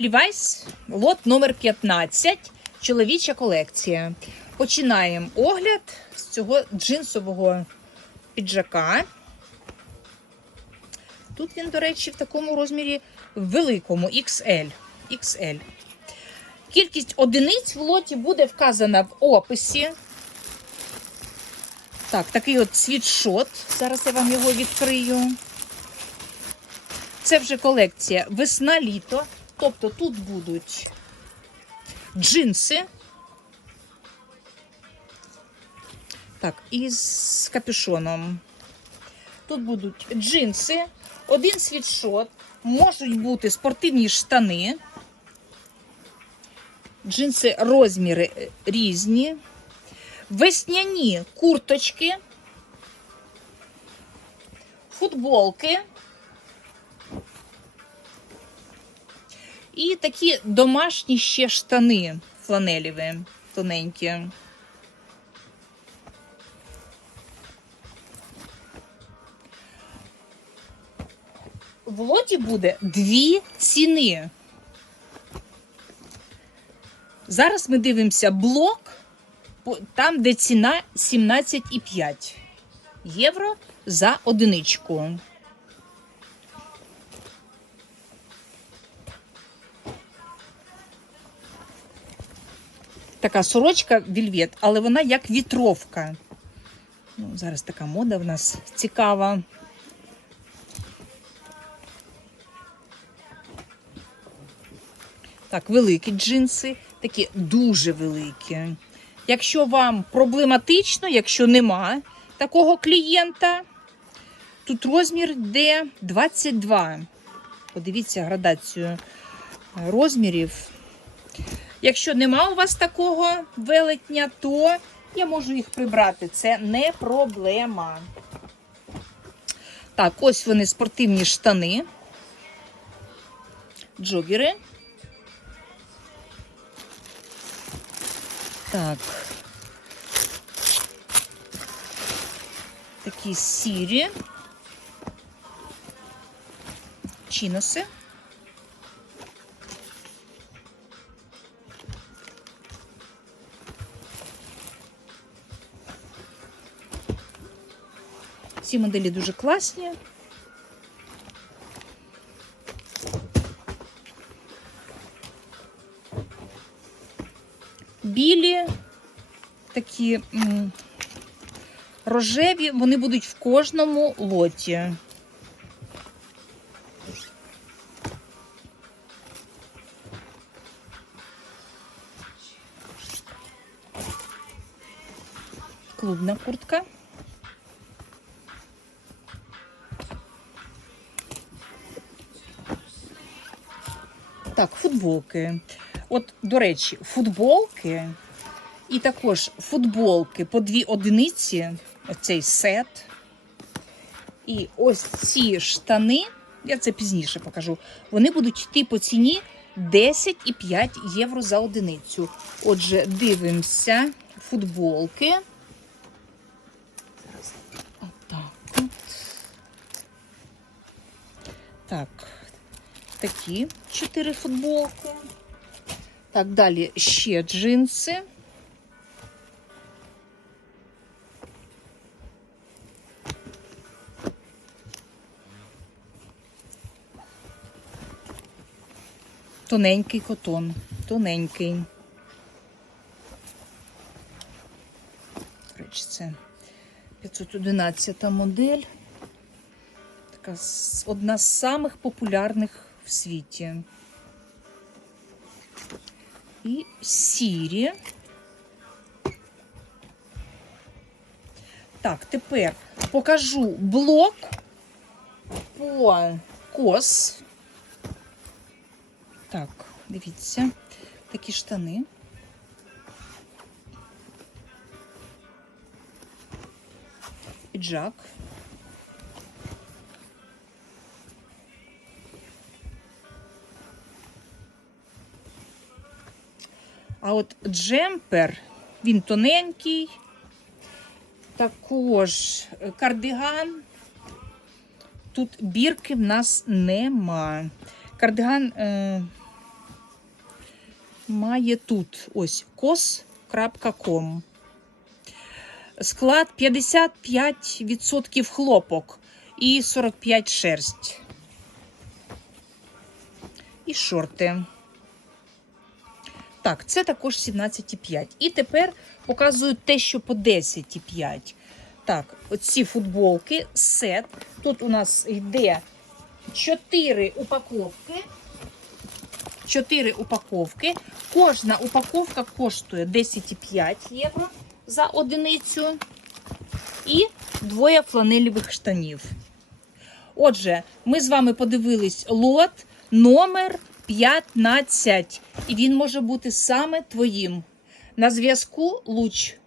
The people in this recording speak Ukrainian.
Levi's, лот номер 15, чоловіча колекція. Починаємо огляд з цього джинсового піджака. Тут він, до речі, в такому розмірі великому XL. XL. Кількість одиниць в лоті буде вказана в описі. Так, такий от світшот. Зараз я вам його відкрию. Це вже колекція весна-літо. Тобто тут будуть джинси. Так, із капюшоном. Тут будуть джинси, один світшот, можуть бути спортивні штани. Джинси розміри е, різні. Весняні курточки, футболки. І такі домашні ще штани фланеліві, тоненькі. В лоті буде дві ціни. Зараз ми дивимося блок, там, де ціна 17,5 євро за одиничку. Така сорочка вільвет, але вона як вітровка. Ну, зараз така мода в нас цікава. Так, великі джинси, такі дуже великі. Якщо вам проблематично, якщо нема такого клієнта, тут розмір йде 22. Подивіться градацію розмірів. Якщо нема у вас такого велетня, то я можу їх прибрати. Це не проблема. Так, ось вони спортивні штани, джогери. Так. Такі сірі. Чіноси. Ці моделі дуже класні. Білі, такі м, рожеві, вони будуть в кожному лоті. Клубна куртка. Так, футболки. От, до речі, футболки і також футболки по дві одиниці, оцей сет. І ось ці штани, я це пізніше покажу, вони будуть йти по ціні 10,5 євро за одиницю. Отже, дивимося футболки. Отак от. Так, такі чотири футболки. Так, далі ще джинси. Тоненький котон, тоненький. Речі, це 511 модель. Така одна з самих популярних в світі. І сірі. Так, тепер покажу блок по кос. Так, дивіться, такі штани. Піджак. А от джемпер, він тоненький, також кардиган. Тут бірки в нас нема. Кардиган е, має тут ось kos.com. Склад 55% хлопок і 45 шерсть. І шорти. Так, це також 17,5. І тепер показую те, що по 10,5. Так, оці футболки, сет. Тут у нас йде 4 упаковки. 4 упаковки. Кожна упаковка коштує 10,5 євро за одиницю. І двоє фланелевих штанів. Отже, ми з вами подивились лот номер 15. І він може бути саме твоїм. На зв'язку Луч.